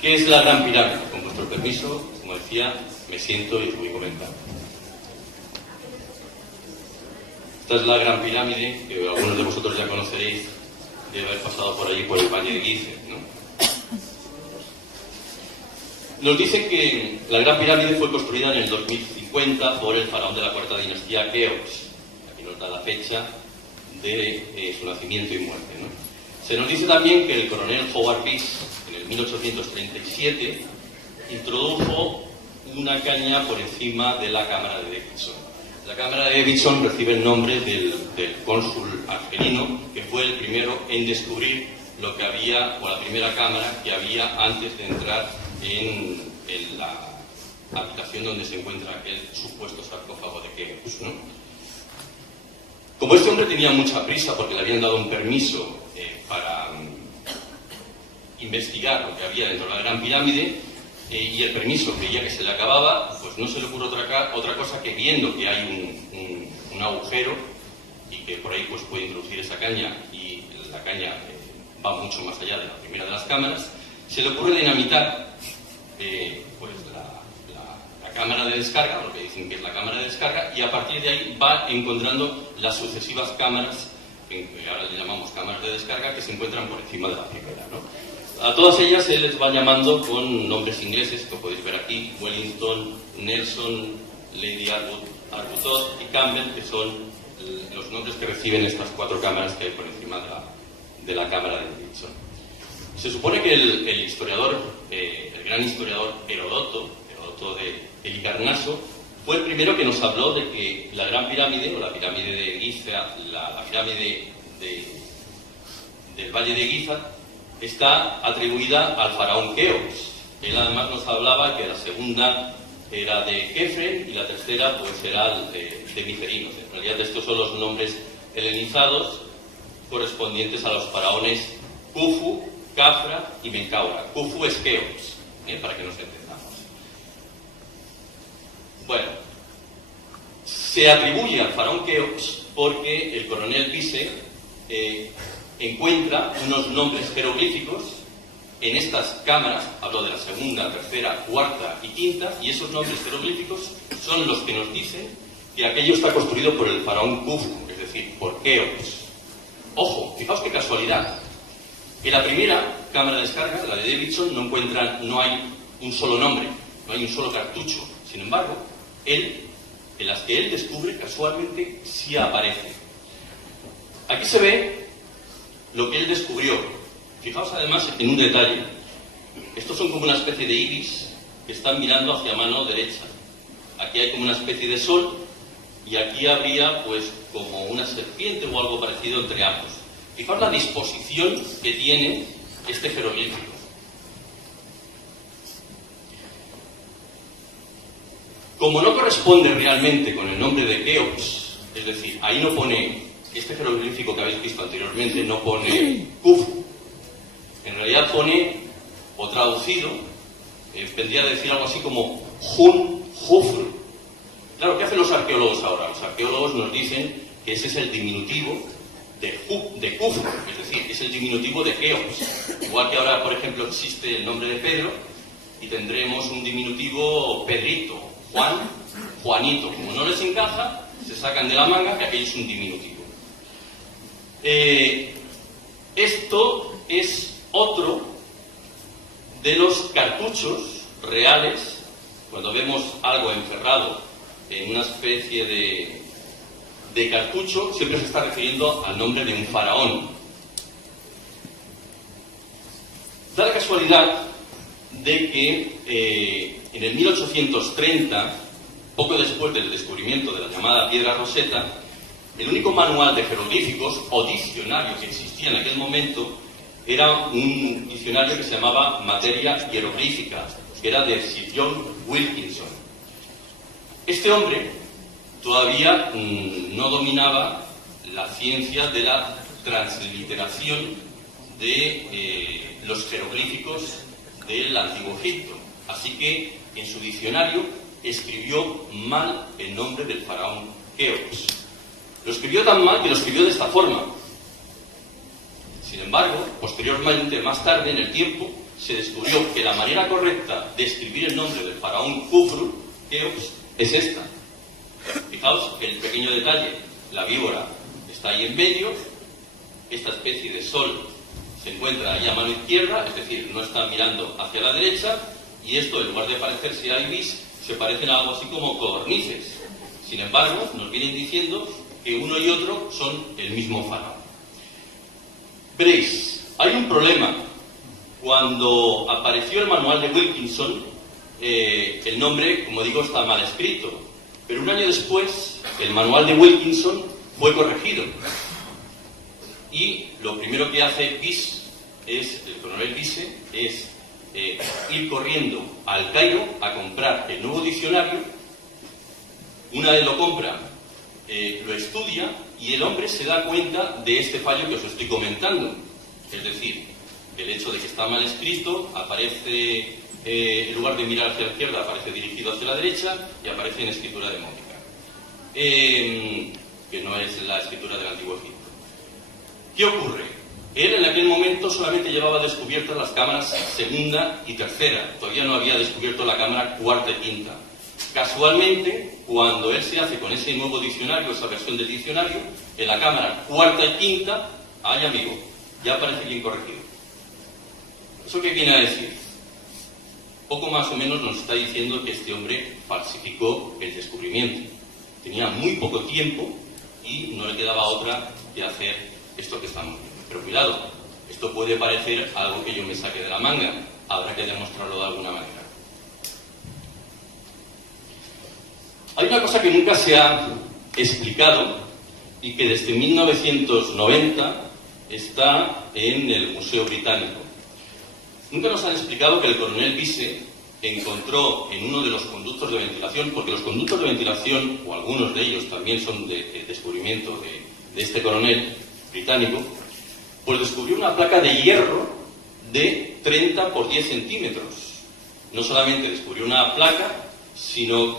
¿Qué es la Gran Pirámide? Con vuestro permiso, como decía, me siento y os voy comentando. Esta es la Gran Pirámide, que algunos de vosotros ya conoceréis, de haber pasado por allí por el Valle de Gizeh, ¿no? Nos dice que la Gran Pirámide fue construida en el 2050 por el faraón de la cuarta dinastía Keops. Aquí nos da la fecha de su nacimiento y muerte, ¿no? Se nos dice también que el coronel Howard Peace, en el 1837, introdujo una caña por encima de la cámara de Davidson. La cámara de Davidson recibe el nombre del cónsul argelino, que fue el primero en descubrir lo que había, o la primera cámara que había antes de entrar en la habitación donde se encuentra aquel supuesto sarcófago de Keops, ¿no? Como este hombre tenía mucha prisa porque le habían dado un permiso para investigar lo que había dentro de la Gran Pirámide, y el permiso creía que se le acababa, pues no se le ocurre otra cosa que, viendo que hay un agujero y que por ahí pues puede introducir esa caña, y la caña va mucho más allá de la primera de las cámaras, se le ocurre dinamitar pues la cámara de descarga, lo que dicen que es la cámara de descarga, y a partir de ahí va encontrando las sucesivas cámaras, que ahora le llamamos cámaras de descarga, que se encuentran por encima de la primera, ¿no? A todas ellas se les va llamando con nombres ingleses, que podéis ver aquí: Wellington, Nelson, Lady Arbuthnot y Campbell, que son los nombres que reciben estas cuatro cámaras que hay por encima de la cámara de Davidson. Se supone que el historiador, el gran historiador Heródoto de Halicarnaso, fue el primero que nos habló de que la Gran Pirámide, o la pirámide de Giza, la pirámide del Valle de Giza, está atribuida al faraón Keops. Él además nos hablaba que la segunda era de Kefren y la tercera pues era de Micerinos. En realidad estos son los nombres helenizados correspondientes a los faraones Khufu, Khafra y Menkaura. Khufu es Keops, para que nos entendamos. Bueno, se atribuye al faraón Keops porque el coronel Peace encuentra unos nombres jeroglíficos en estas cámaras. Hablo de la segunda, tercera, cuarta y quinta, y esos nombres jeroglíficos son los que nos dicen que aquello está construido por el faraón Khufu, es decir, por Keops. Ojo, fijaos qué casualidad. En la primera cámara de descarga, la de Davidson, no hay un solo nombre, no hay un solo cartucho. Sin embargo, en las que él descubre, casualmente sí aparece. Aquí se ve lo que él descubrió. Fijaos además en un detalle. Estos son como una especie de ibis que están mirando hacia mano derecha. Aquí hay como una especie de sol, y aquí habría pues como una serpiente o algo parecido entre ambos. Fijaos la disposición que tiene este jeroglífico. Como no corresponde realmente con el nombre de Keops, es decir, ahí no pone, este jeroglífico que habéis visto anteriormente no pone Khufu, en realidad pone, o traducido, vendría a decir algo así como Hun Hufr. Claro, ¿qué hacen los arqueólogos ahora? Los arqueólogos nos dicen que ese es el diminutivo de Khufu, es decir, es el diminutivo de Keops. Igual que ahora, por ejemplo, existe el nombre de Pedro y tendremos un diminutivo Pedrito, Juan, Juanito. Como no les encaja, se sacan de la manga que aquello es un diminutivo. Esto es otro de los cartuchos reales. Cuando vemos algo encerrado en una especie de cartucho, siempre se está refiriendo al nombre de un faraón. Da la casualidad de que en el 1830, poco después del descubrimiento de la llamada piedra Rosetta, el único manual de jeroglíficos o diccionario que existía en aquel momento era un diccionario que se llamaba Materia Hieroglífica, que era de Sir John Wilkinson. Este hombre todavía no dominaba la ciencia de la transliteración de los jeroglíficos del Antiguo Egipto. Así que en su diccionario escribió mal el nombre del faraón Keops. Lo escribió tan mal que lo escribió de esta forma. Si Sin embargo, posteriormente, más tarde en el tiempo, se descubrió que la manera correcta de escribir el nombre del faraón Khufru, Keops, es esta. Fijaos el pequeño detalle, la víbora está ahí en medio, esta especie de sol se encuentra ahí a mano izquierda, es decir, no está mirando hacia la derecha, y esto, en lugar de parecerse a ibis, se parecen a algo así como codornices. Sin embargo, nos vienen diciendo que uno y otro son el mismo faraón. Veréis, hay un problema. Cuando apareció el manual de Wilkinson, el nombre, como digo, está mal escrito. Pero un año después, el manual de Wilkinson fue corregido. Y lo primero que hace el coronel Bisse, es ir corriendo al Cairo a comprar el nuevo diccionario. Una vez lo compra, lo estudia y el hombre se da cuenta de este fallo que os estoy comentando. Es decir, el hecho de que está mal escrito, aparece, en lugar de mirar hacia la izquierda, aparece dirigido hacia la derecha y aparece en escritura demótica, que no es la escritura del Antiguo Egipto. ¿Qué ocurre? Él en aquel momento solamente llevaba descubiertas las cámaras segunda y tercera, todavía no había descubierto la cámara cuarta y quinta. Casualmente, cuando él se hace con ese nuevo diccionario, esa versión del diccionario, en la cámara cuarta y quinta, ¡ay amigo!, ya aparece bien corregido. ¿Eso qué viene a decir? Poco más o menos nos está diciendo que este hombre falsificó el descubrimiento. Tenía muy poco tiempo y no le quedaba otra que hacer esto que estamos viendo. Pero cuidado, esto puede parecer algo que yo me saque de la manga. Habrá que demostrarlo de alguna manera. Hay una cosa que nunca se ha explicado y que desde 1990 está en el Museo Británico. Nunca nos han explicado que el coronel Bisse encontró en uno de los conductos de ventilación, porque los conductos de ventilación, o algunos de ellos también son de descubrimiento de este coronel británico, pues descubrió una placa de hierro de 30 por 10 centímetros. No solamente descubrió una placa, sino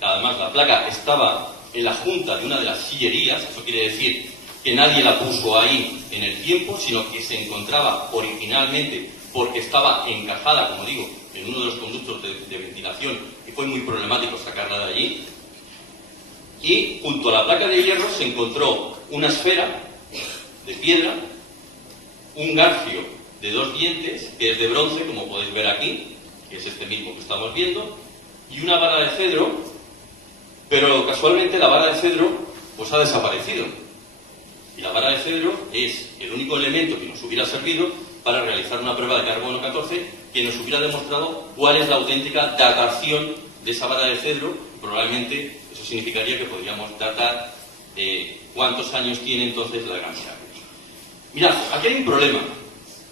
además la placa estaba en la junta de una de las sillerías. Eso quiere decir que nadie la puso ahí en el tiempo, sino que se encontraba originalmente porque estaba encajada, como digo, en uno de los conductos de ventilación, y fue muy problemático sacarla de allí. Y junto a la placa de hierro se encontró una esfera de piedra, un garfio de 2 dientes, que es de bronce, como podéis ver aquí, que es este mismo que estamos viendo, y una vara de cedro, pero casualmente la vara de cedro pues ha desaparecido. Y la vara de cedro es el único elemento que nos hubiera servido para realizar una prueba de carbono 14 que nos hubiera demostrado cuál es la auténtica datación de esa vara de cedro. Probablemente eso significaría que podríamos datar cuántos años tiene entonces la Gran Pirámide. Mirad, aquí hay un problema,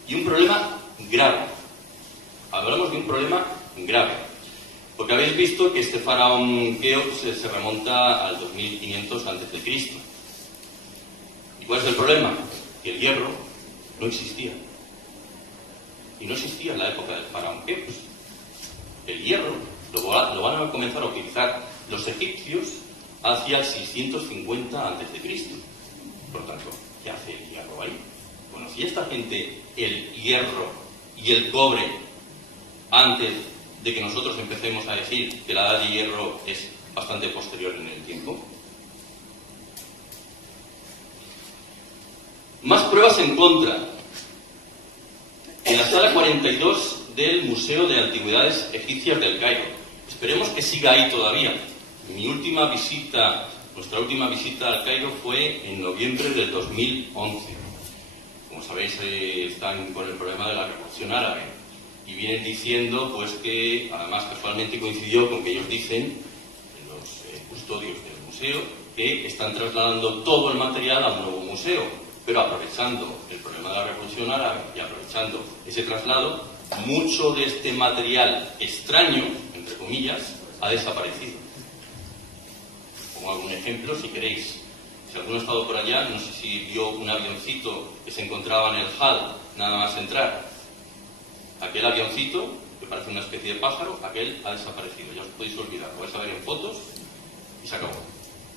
y un problema grave. Hablamos de un problema grave, porque habéis visto que este faraón Keops se remonta al 2500 a.C. ¿Y cuál es el problema? Que el hierro no existía. Y no existía en la época del faraón Keops. El hierro lo van a comenzar a utilizar los egipcios hacia el 650 a.C. Por tanto, ¿qué hace el hierro ahí? ¿Conocía esta gente el hierro y el cobre antes de que nosotros empecemos a decir que la edad de hierro es bastante posterior en el tiempo? Más pruebas en contra. En la sala 42 del Museo de Antigüedades Egipcias del Cairo. Esperemos que siga ahí todavía. Nuestra última visita al Cairo fue en noviembre del 2011. Como sabéis, están con el problema de la Revolución Árabe. Y vienen diciendo pues que, además casualmente coincidió con que ellos dicen, los custodios del museo, que están trasladando todo el material a un nuevo museo. Pero aprovechando el problema de la Revolución Árabe y aprovechando ese traslado, mucho de este material extraño, entre comillas, ha desaparecido. Pongo algún ejemplo si queréis. Si alguno ha estado por allá, no sé si vio un avioncito que se encontraba en el hall, nada más entrar. Aquel avioncito, que parece una especie de pájaro, aquel ha desaparecido. Ya os podéis olvidar, lo vais a ver en fotos y se acabó.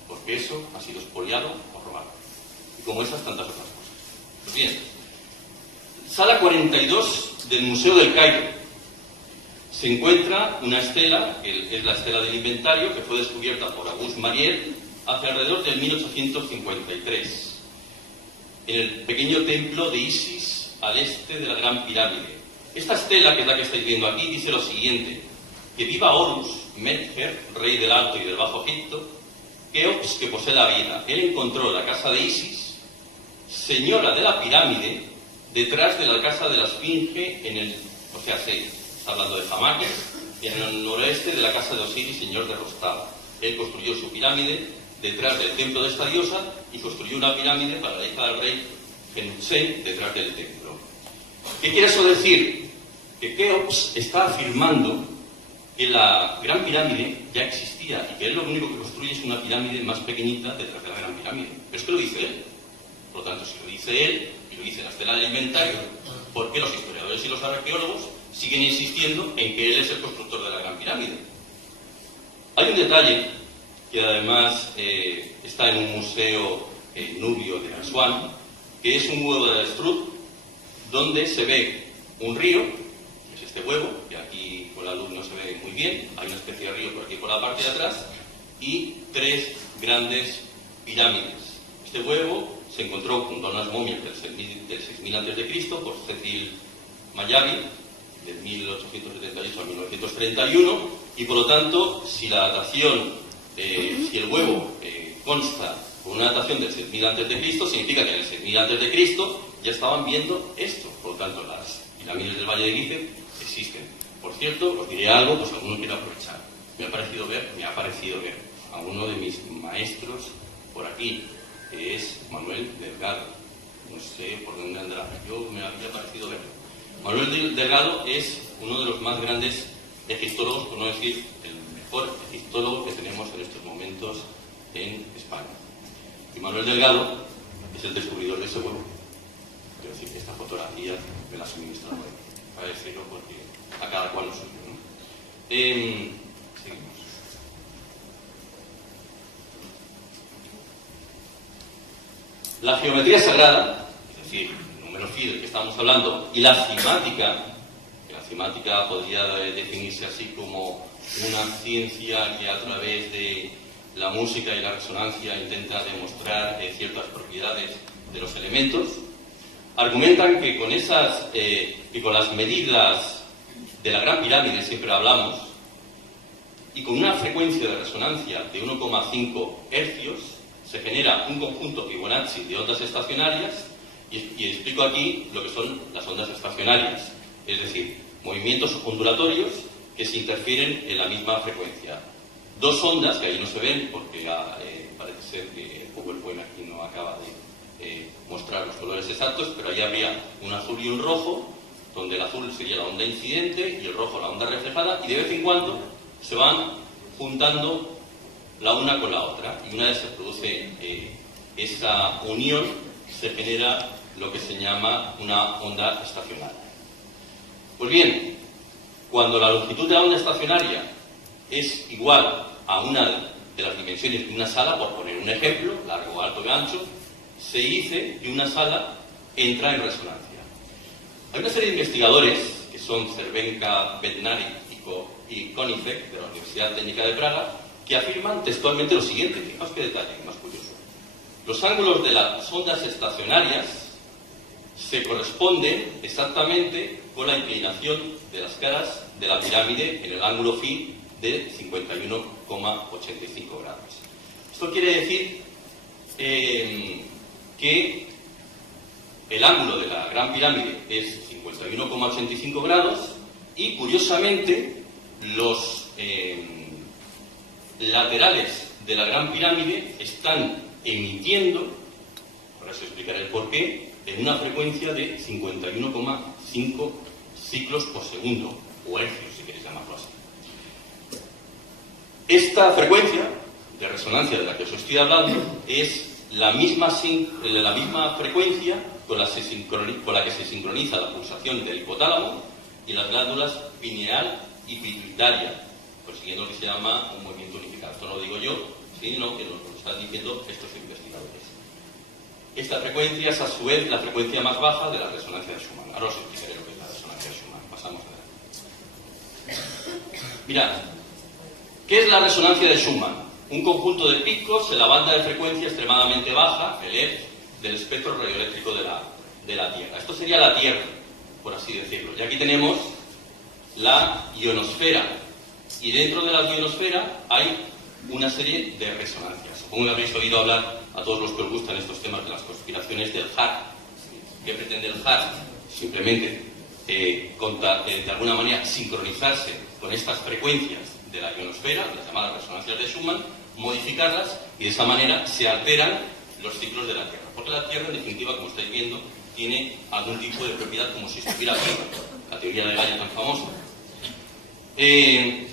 Porque eso ha sido expoliado o robado. Y como esas, tantas otras cosas. Pues bien, Sala 42 del Museo del Cairo. Se encuentra una estela, que es la estela del inventario, que fue descubierta por Auguste Mariette hacia alrededor del 1853, en el pequeño templo de Isis al este de la Gran Pirámide. Esta estela, que es la que estáis viendo aquí, dice lo siguiente: que viva Horus Medher, rey del Alto y del Bajo Egipto, Keops, que posee la vida. Él encontró la casa de Isis, señora de la pirámide, detrás de la casa de la Esfinge, está hablando de Hammurabi, en el noroeste de la casa de Osiris, señor de Rostava. Él construyó su pirámide detrás del templo de esta diosa y construyó una pirámide para la hija del rey Genutzen detrás del templo. ¿Qué quiere eso decir? Que Keops está afirmando que la Gran Pirámide ya existía y que él lo único que construye es una pirámide más pequeñita detrás de la Gran Pirámide. Pero es que lo dice él. Por lo tanto, si lo dice él y lo dice la estela del inventario, ¿por qué los historiadores y los arqueólogos siguen insistiendo en que él es el constructor de la Gran Pirámide? Hay un detalle que además está en un museo nubio de Asuán, que es un huevo de avestruz donde se ve un río, que es este huevo, que aquí con la luz no se ve muy bien, hay una especie de río por aquí por la parte de atrás, y 3 grandes pirámides. Este huevo se encontró junto a unas momias del 6000 a.C. por Cecil Mayavi, de 1878 a 1931, y por lo tanto, si la datación, si el huevo consta con una datación del 6000 a.C., significa que en el 6000 a.C. ya estaban viendo esto. Por lo tanto, las pirámides del Valle de Gizeh existen. Por cierto, os diré algo, pues alguno quiere aprovechar. Me ha parecido ver a uno de mis maestros por aquí, que es Manuel Delgado. No sé por dónde andará, yo me había parecido verlo. Manuel Delgado es uno de los más grandes egiptólogos, por no decir el mejor egiptólogo que tenemos en estos momentos en España. Y Manuel Delgado es el descubridor de ese huevo. Quiero decir que esta fotografía me la suministra Manuel, para decirlo porque a cada cual lo suyo, ¿no? Seguimos. La geometría sagrada, es decir, el número phi del que estamos hablando, y la cimática, que la cimática podría definirse así como una ciencia que a través de la música y la resonancia intenta demostrar ciertas propiedades de los elementos, argumentan que con esas y con las medidas de la Gran Pirámide siempre hablamos, y con una frecuencia de resonancia de 1,5 hercios, se genera un conjunto Fibonacci de ondas estacionarias, y explico aquí lo que son las ondas estacionarias, es decir, movimientos ondulatorios que se interfieren en la misma frecuencia. 2 ondas, que ahí no se ven porque parece ser que el PowerPoint aquí no acaba de mostrar los colores exactos, pero ahí habría un azul y un rojo, donde el azul sería la onda incidente y el rojo la onda reflejada, y de vez en cuando se van juntando la una con la otra, y una vez se produce esa unión, se genera lo que se llama una onda estacionaria. Pues bien, cuando la longitud de la onda estacionaria es igual a una de las dimensiones de una sala, por poner un ejemplo, largo, alto y ancho, se dice que una sala entra en resonancia. Hay una serie de investigadores, que son Cervenka, Bednari y Konifek, de la Universidad Técnica de Praga, que afirman textualmente lo siguiente: fijaos qué detalle más curioso. Los ángulos de las ondas estacionarias se corresponden exactamente con la inclinación de las caras de la pirámide en el ángulo phi de 51,85 grados. Esto quiere decir que el ángulo de la Gran Pirámide es 51,85 grados y, curiosamente, los laterales de la Gran Pirámide están emitiendo, ahora os explicaré el porqué, en una frecuencia de 51,5 ciclos por segundo, o hercios, si queréis llamarlo así. Esta frecuencia de resonancia de la que os estoy hablando es la misma frecuencia con la que se sincroniza la pulsación del hipotálamo y las glándulas pineal y pituitaria, consiguiendo lo que se llama un movimiento unificado. Esto no lo digo yo, sino que nos lo están diciendo estos investigadores. esta frecuencia es a su vez la frecuencia más baja de la resonancia de Schumann. Ahora os explicaré lo que es la resonancia de Schumann. Pasamos adelante. Mirad, ¿qué es la resonancia de Schumann? Un conjunto de picos en la banda de frecuencia extremadamente baja, el F, del espectro radioeléctrico de la Tierra. Esto sería la Tierra, por así decirlo. Y aquí tenemos la ionosfera. Y dentro de la ionosfera hay una serie de resonancias. Supongo que habréis oído hablar, a todos los que os gustan estos temas de las conspiraciones, del HAARP. ¿Qué pretende el HAARP? Simplemente, de alguna manera, sincronizarse con estas frecuencias de la ionosfera, las llamadas resonancias de Schumann, modificarlas, y de esa manera se alteran los ciclos de la Tierra. Porque la Tierra, en definitiva, como estáis viendo, tiene algún tipo de propiedad como si estuviera viva. La teoría de Gaia tan famosa. El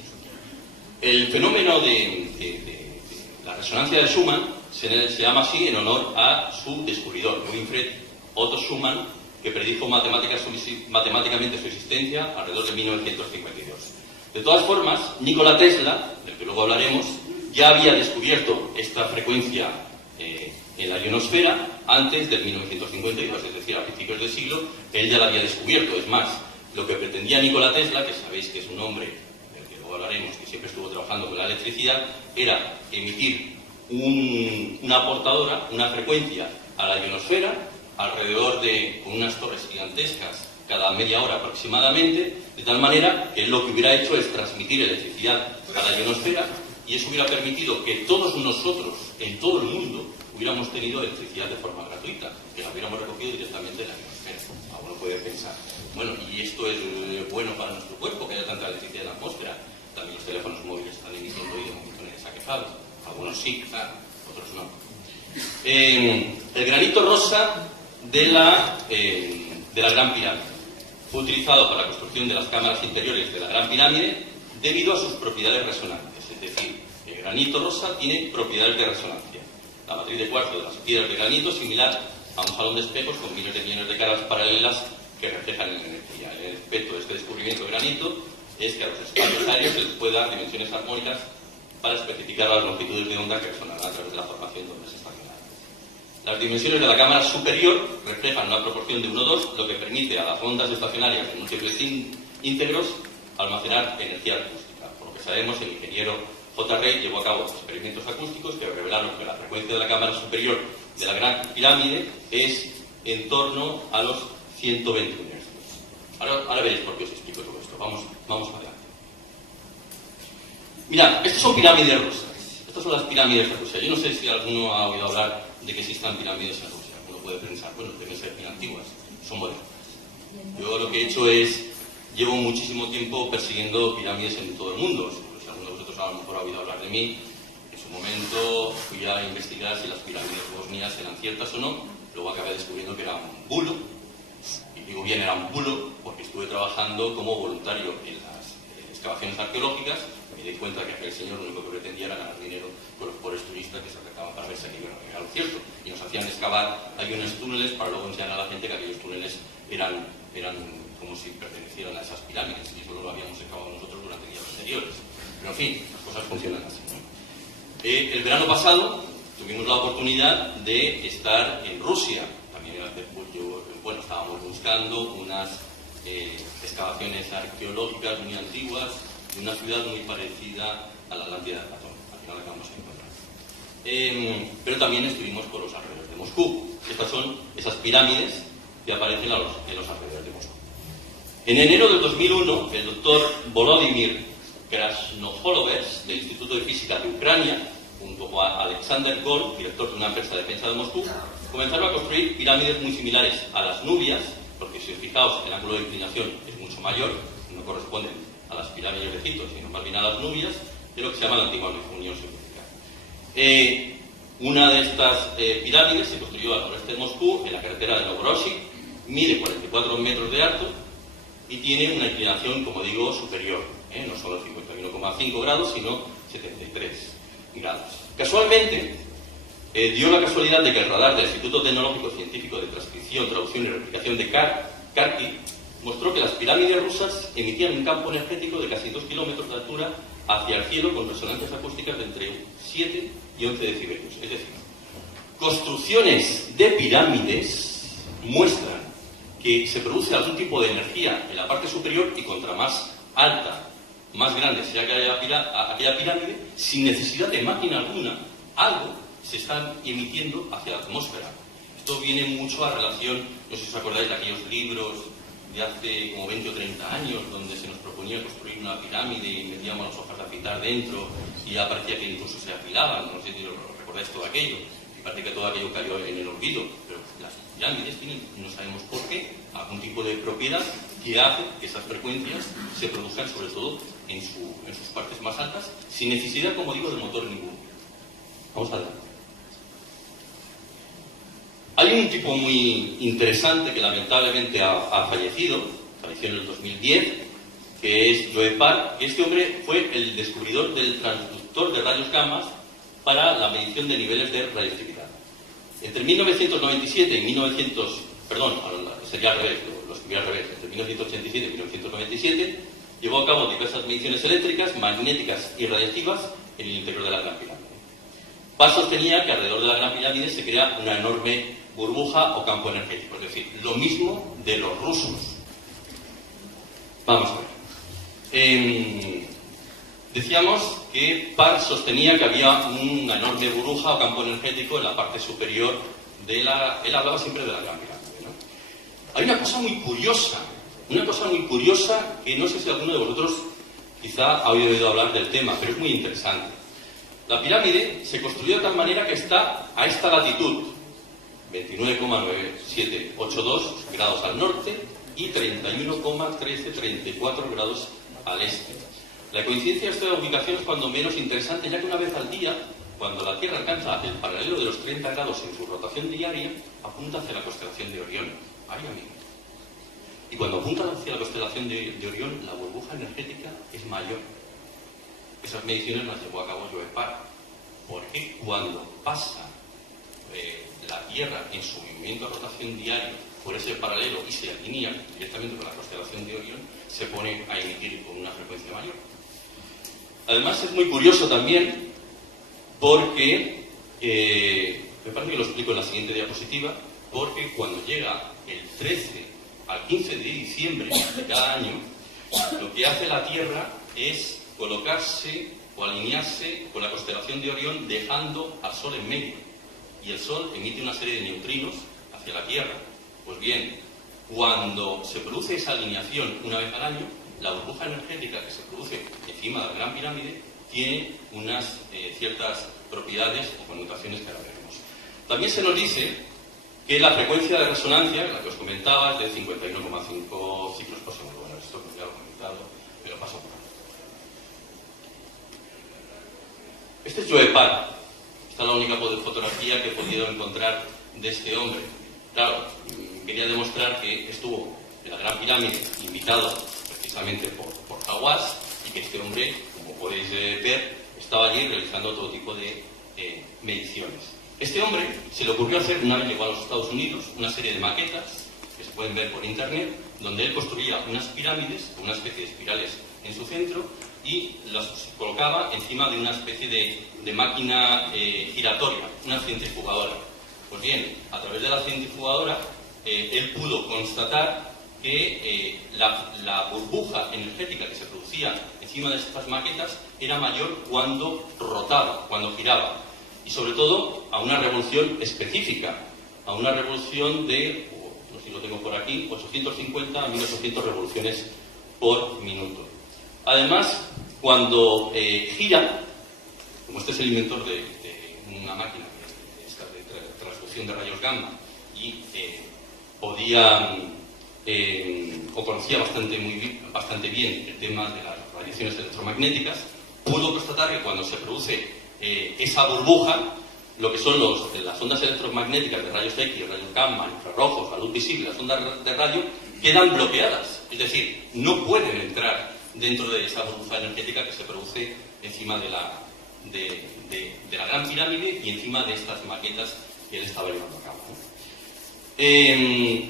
fenómeno de la resonancia de Schumann se llama así en honor a su descubridor, Winfried Otto Schumann, que predijo matemáticamente su existencia alrededor de 1952. De todas formas, Nikola Tesla, del que luego hablaremos, ya había descubierto esta frecuencia en la ionosfera antes del 1952, es decir, a principios del siglo, él ya la había descubierto. Es más, lo que pretendía Nikola Tesla, que sabéis que es un hombre del que luego hablaremos, que siempre estuvo trabajando con la electricidad, era emitir una portadora, una frecuencia a la ionosfera, alrededor de con unas torres gigantescas cada media hora aproximadamente, de tal manera que lo que hubiera hecho es transmitir electricidad a la ionosfera, y eso hubiera permitido que todos nosotros, en todo el mundo, hubiéramos tenido electricidad de forma gratuita, que la hubiéramos recogido directamente de la atmósfera. Alguno puede pensar, bueno, ¿y esto es bueno para nuestro cuerpo, que haya tanta electricidad en la atmósfera? También los teléfonos móviles están emitiendo y de momento nadie se ha quejado. Algunos sí, claro, otros no. El granito rosa de la Gran Pirámide fue utilizado para la construcción de las cámaras interiores de la Gran Pirámide debido a sus propiedades resonantes. Es decir, el granito rosa tiene propiedades de resonancia. La matriz de cuarzo de las piedras de granito es similar a un salón de espejos con miles de millones de caras paralelas que reflejan la energía. El efecto de este descubrimiento de granito es que a los espacios aéreos se les puede dar dimensiones armónicas para especificar las longitudes de onda que resonarán a través de la formación de ondas estacionarias. Las dimensiones de la cámara superior reflejan una proporción de 1:2, lo que permite a las ondas estacionarias de múltiples íntegros almacenar energía acústica. Por lo que sabemos, el ingeniero J. Reid llevó a cabo experimentos acústicos que revelaron que la frecuencia de la cámara superior de la Gran Pirámide es en torno a los 120 Hz. Ahora veréis por qué os explico todo esto. Vamos adelante. Mirad, estas son pirámides rusas. Estas son las pirámides de Rusia. Yo no sé si alguno ha oído hablar de que existan pirámides en Rusia. Uno puede pensar, bueno, deben ser bien antiguas, son modernas. Yo lo que he hecho es, llevo muchísimo tiempo persiguiendo pirámides en todo el mundo. Si alguno de vosotros a lo mejor ha oído hablar de mí, en su momento fui a investigar si las pirámides bosnias eran ciertas o no. Luego acabé descubriendo que era un bulo. Y digo bien, era un bulo porque estuve trabajando como voluntario en las excavaciones arqueológicas. Me di cuenta que aquel señor lo único que pretendía era ganar dinero con los pobres turistas que se acercaban para ver si aquello era lo cierto. Y nos hacían excavar ahí unos túneles para luego enseñar a la gente que aquellos túneles eran como si pertenecieran a esas pirámides. Y eso lo habíamos excavado nosotros durante días anteriores. Pero en fin, las cosas funcionan así, ¿no? El verano pasado tuvimos la oportunidad de estar en Rusia. También estábamos buscando unas excavaciones arqueológicas muy antiguas de una ciudad muy parecida a la Atlántida de Platón. Al final acabamos encontrando. Pero también estuvimos por los alrededores de Moscú. Estas son esas pirámides que aparecen en los alrededores de Moscú. En enero del 2001, el doctor Volodymyr Krasnoholovets, del Instituto de Física de Ucrania, junto con Alexander Gol, director de una empresa de defensa de Moscú, comenzaron a construir pirámides muy similares a las nubias, porque si os fijaos, el ángulo de inclinación es mucho mayor, no corresponden a las pirámides de Egipto, sino más bien a las nubias, de lo que se llama la antigua Unión Soviética. Una de estas pirámides se construyó al noreste de Moscú, en la carretera de Novorossiysk, mide 44 metros de alto y tiene una inclinación, como digo, superior. No solo 51,5 grados, sino 73 grados. Casualmente, dio la casualidad de que el radar del Instituto Tecnológico Científico de Transcripción, Traducción y Replicación de Kharkiv mostró que las pirámides rusas emitían un campo energético de casi 2 kilómetros de altura hacia el cielo con resonancias acústicas de entre 7 y 11 decibelios. Es decir, construcciones de pirámides muestran que se produce algún tipo de energía en la parte superior y contra más alta, más grande sea aquella pirámide, sin necesidad de máquina alguna, algo se está emitiendo hacia la atmósfera. Esto viene mucho a relación, no sé si os acordáis de aquellos libros de hace como 20 o 30 años, donde se nos proponía construir una pirámide y metíamos las hojas de afitar dentro y ya parecía que incluso se afilaban, no sé si recordáis todo aquello, y parece que todo aquello cayó en el olvido, pero las pirámides tienen, no sabemos por qué, algún tipo de propiedad que hace que esas frecuencias se produzcan sobre todo en sus partes más altas, sin necesidad, como digo, de motor ninguno. Vamos adelante. Hay un tipo muy interesante que lamentablemente ha fallecido, falleció en el 2010, que es Joe Park, que este hombre fue el descubridor del transductor de rayos gamma para la medición de niveles de radioactividad. Entre 1997 y 1987 y 1997, llevó a cabo diversas mediciones eléctricas, magnéticas y radiactivas en el interior de la Gran Pirámide. Park sostenía que alrededor de la Gran Pirámide se crea una enorme burbuja o campo energético, es decir, lo mismo de los rusos. Vamos a ver. Decíamos que Park sostenía que había una enorme burbuja o campo energético en la parte superior de la... Él hablaba siempre de la Gran Pirámide, ¿no? Hay una cosa muy curiosa que no sé si alguno de vosotros quizá ha oído hablar del tema, pero es muy interesante. La pirámide se construyó de tal manera que está a esta latitud, 29,9782 grados al norte y 31,1334 grados al este. La coincidencia de esta ubicación es cuando menos interesante, ya que una vez al día, cuando la Tierra alcanza el paralelo de los 30 grados en su rotación diaria, apunta hacia la constelación de Orión. ¡Ay, amigo! Y cuando apunta hacia la constelación de Orión, la burbuja energética es mayor. Esas mediciones las llevó a cabo Joe Park, porque cuando pasa la Tierra en su movimiento de rotación diario por ese paralelo y se alinea directamente con la constelación de Orión, se pone a emitir con una frecuencia mayor. Además es muy curioso también porque, me parece que lo explico en la siguiente diapositiva, porque cuando llega el 13 al 15 de diciembre de cada año, lo que hace la Tierra es colocarse o alinearse con la constelación de Orión, dejando al Sol en medio. Y el Sol emite una serie de neutrinos hacia la Tierra. Pues bien, cuando se produce esa alineación una vez al año, la burbuja energética que se produce encima de la Gran Pirámide tiene unas ciertas propiedades o connotaciones que ahora veremos. También se nos dice que la frecuencia de resonancia, la que os comentaba, es de 51,5 ciclos por segundo. Bueno, esto ya lo he comentado, pero paso por ahí. Este es Joe Park. Esta es la única fotografía que he podido encontrar de este hombre. Claro, quería demostrar que estuvo en la Gran Pirámide invitado precisamente por Hawass y que este hombre, como podéis ver, estaba allí realizando todo tipo de mediciones. Este hombre se le ocurrió hacer, una vez llegó a los Estados Unidos, una serie de maquetas que se pueden ver por internet, donde él construía unas pirámides con una especie de espirales en su centro y las colocaba encima de una especie de máquina giratoria, una centrifugadora. Pues bien, a través de la centrifugadora él pudo constatar que la burbuja energética que se producía encima de estas maquetas era mayor cuando rotaba, cuando giraba, y sobre todo a una revolución específica, a una revolución de, no sé si lo tengo por aquí, 850 a 1800 revoluciones por minuto. Además, cuando gira, como este es el inventor de una máquina de transducción de rayos gamma y podía o conocía bastante bien el tema de las radiaciones electromagnéticas, pudo constatar que cuando se produce esa burbuja, lo que son las ondas electromagnéticas de rayos X, rayos gamma, infrarrojos, la luz visible, las ondas de radio, quedan bloqueadas. Es decir, no pueden entrar dentro de esa burbuja energética que se produce encima de la Gran Pirámide y encima de estas maquetas que él estaba llevando a cabo, ¿no?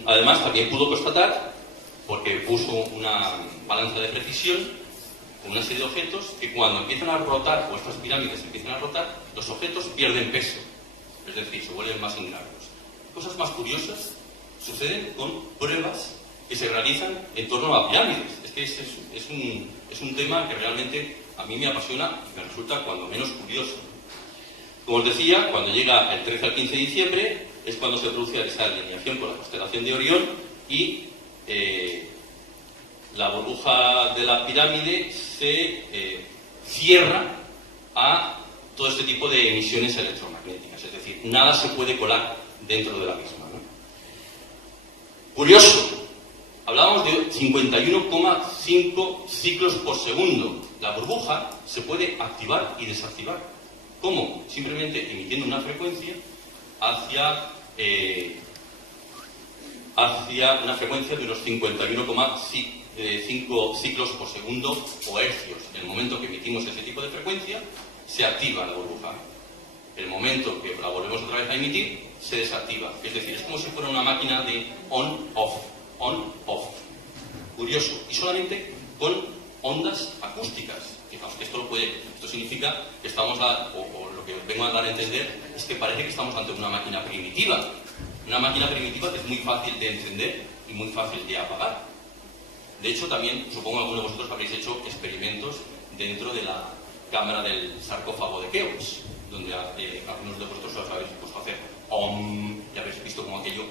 Además, también pudo constatar, porque puso una balanza de precisión con una serie de objetos, que cuando empiezan a rotar, o estas pirámides empiezan a rotar, los objetos pierden peso. es decir, se vuelven más ingratos. Cosas más curiosas suceden con pruebas que se realizan en torno a pirámides. Es que es un tema que realmente a mí me apasiona y me resulta cuando menos curioso. Como os decía, cuando llega el 13 al 15 de diciembre es cuando se produce esa alineación con la constelación de Orión y la burbuja de la pirámide se cierra a todo este tipo de emisiones electromagnéticas. Es decir, nada se puede colar dentro de la misma, ¿no? Curioso. Hablábamos de 51,5 ciclos por segundo. La burbuja se puede activar y desactivar. ¿Cómo? Simplemente emitiendo una frecuencia hacia una frecuencia de unos 51,5 ciclos por segundo o hercios. En el momento que emitimos ese tipo de frecuencia, se activa la burbuja. El momento que la volvemos otra vez a emitir, se desactiva. Es decir, es como si fuera una máquina de on-off. On-off. Curioso. Y solamente con ondas acústicas. Fijaos que esto significa que estamos, o lo que vengo a dar a entender, es que parece que estamos ante una máquina primitiva. Una máquina primitiva que es muy fácil de encender y muy fácil de apagar. De hecho, también, supongo que algunos de vosotros habréis hecho experimentos dentro de la cámara del sarcófago de Keops, donde algunos de vosotros os habéis puesto a hacer OM y habéis visto cómo aquello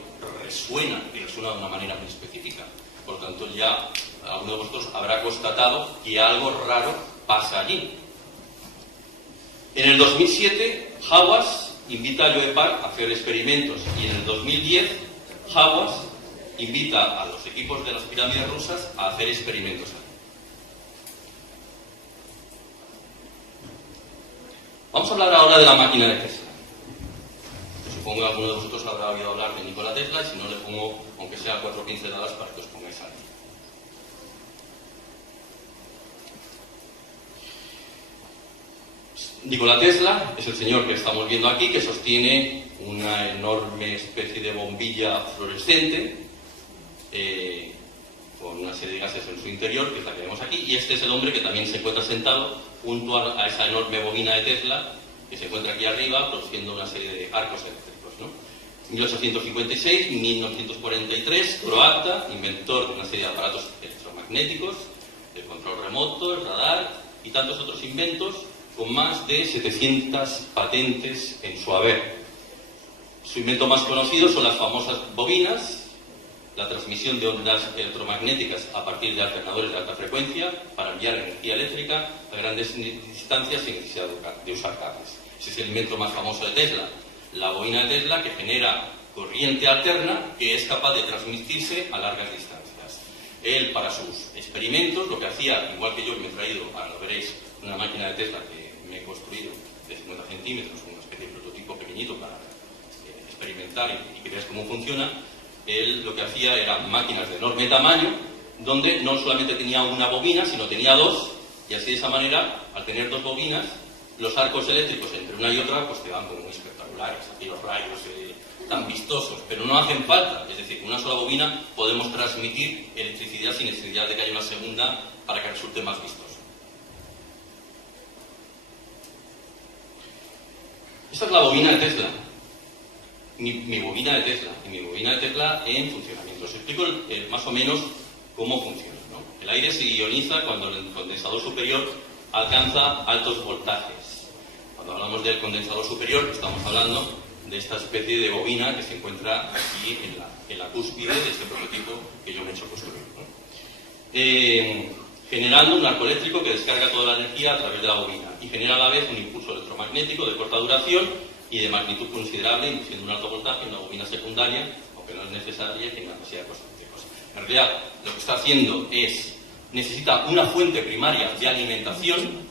resuena y resuena de una manera muy específica. Por lo tanto, ya alguno de vosotros habrá constatado que algo raro pasa allí. En el 2007, Hawass invita a Joe Park a hacer experimentos y en el 2010, Hawass invita a los equipos de las pirámides rusas a hacer experimentos allí. Vamos a hablar ahora de la máquina de Tesla. Supongo que alguno de vosotros habrá oído hablar de Nikola Tesla y si no le pongo, aunque sea 4 pinceladas para que os pongáis a él. Nikola Tesla es el señor que estamos viendo aquí, que sostiene una enorme especie de bombilla fluorescente con una serie de gases en su interior, que es la que vemos aquí, y este es el hombre que también se encuentra sentado junto a esa enorme bobina de Tesla que se encuentra aquí arriba, produciendo una serie de arcos eléctricos, ¿no? 1856, 1943, croata, inventor de una serie de aparatos electromagnéticos, el control remoto, el radar y tantos otros inventos, con más de 700 patentes en su haber. Su invento más conocido son las famosas bobinas, la transmisión de ondas electromagnéticas a partir de alternadores de alta frecuencia para enviar energía eléctrica a grandes distancias sin necesidad de usar cables. Ese es el invento más famoso de Tesla, la bobina de Tesla, que genera corriente alterna que es capaz de transmitirse a largas distancias. Él, para sus experimentos, lo que hacía, igual que yo, me he traído, ahora lo veréis, una máquina de Tesla que me he construido de 50 centímetros, una especie de prototipo pequeñito para experimentar y que veáis cómo funciona. Él lo que hacía eran máquinas de enorme tamaño, donde no solamente tenía una bobina, sino tenía dos, y así de esa manera, al tener dos bobinas, los arcos eléctricos entre una y otra pues quedaban como muy espectaculares, aquellos rayos tan vistosos, pero no hacen falta, es decir, con una sola bobina podemos transmitir electricidad sin necesidad de que haya una segunda para que resulte más vistoso. Esta es la bobina de Tesla. Mi bobina de Tesla y mi bobina de Tesla en funcionamiento. Os explico más o menos cómo funciona, ¿no? El aire se ioniza cuando el condensador superior alcanza altos voltajes. Cuando hablamos del condensador superior estamos hablando de esta especie de bobina que se encuentra aquí en la cúspide de este prototipo que yo me he hecho construir, ¿no? Generando un arco eléctrico que descarga toda la energía a través de la bobina y genera a la vez un impulso electromagnético de corta duración y de magnitud considerable, induciendo un alto voltaje en una bobina secundaria, aunque no es necesaria que tenga capacidad de cosas. En realidad, lo que está haciendo necesita una fuente primaria de alimentación,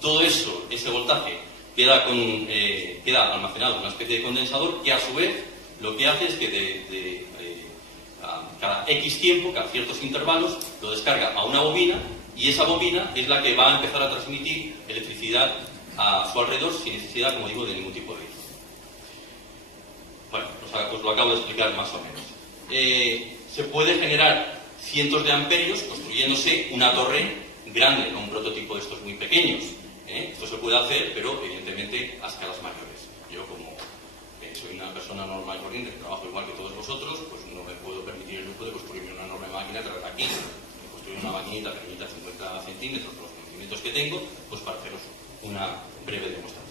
todo eso, ese voltaje, queda almacenado en una especie de condensador que a su vez lo que hace es que cada X tiempo, cada ciertos intervalos, lo descarga a una bobina y esa bobina es la que va a empezar a transmitir electricidad a su alrededor sin necesidad, como digo, de ningún tipo de hizo. Bueno, os lo acabo de explicar más o menos. Se puede generar cientos de amperios construyéndose una torre grande, no un prototipo de estos muy pequeños. Esto se puede hacer, pero evidentemente a escalas mayores. Yo, como soy una persona normal y corriente, que trabajo igual que todos vosotros, pues no me puedo permitir el lujo de construirme una enorme máquina que trae aquí. Construir una maquinita que limita 50 centímetros con los conocimientos que tengo, pues para haceros una breve demostración.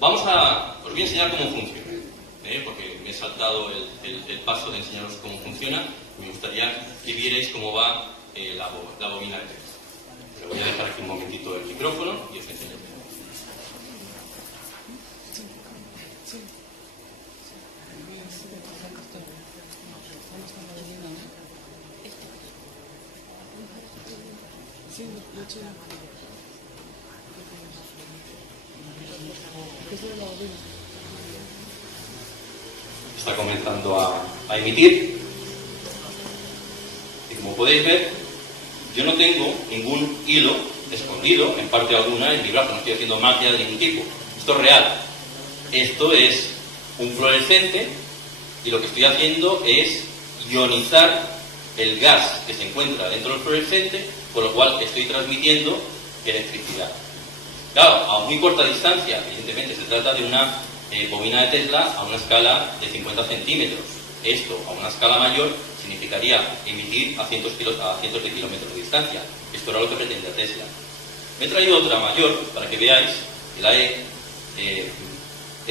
Os voy a enseñar cómo funciona, porque me he saltado el paso de enseñaros cómo funciona. Me gustaría que vierais cómo va la bobina de Tesla. Le voy a dejar aquí un momentito el micrófono y os enseño. Está comenzando a emitir y, como podéis ver, yo no tengo ningún hilo escondido, en parte alguna, en mi brazo. No estoy haciendo magia de ningún tipo. Esto es real. Esto es un fluorescente y lo que estoy haciendo es ionizar el gas que se encuentra dentro del fluorescente, por lo cual estoy transmitiendo electricidad. Claro, a muy corta distancia, evidentemente, se trata de una bobina de Tesla a una escala de 50 centímetros. Esto, a una escala mayor, significaría emitir a cientos de kilómetros de distancia. Esto era lo que pretendía Tesla. Me he traído otra mayor para que veáis, he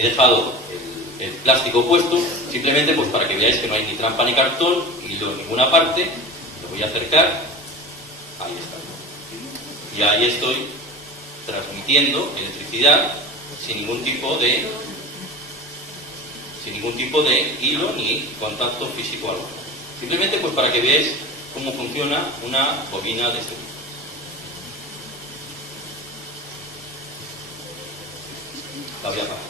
dejado el plástico puesto, simplemente pues para que veáis que no hay ni trampa ni cartón, ni hilo en ninguna parte. Lo voy a acercar. Ahí está. Y ahí estoy transmitiendo electricidad sin ningún tipo de hilo ni contacto físico alguno. Simplemente pues para que veáis cómo funciona una bobina de este tipo. La voy a apagar.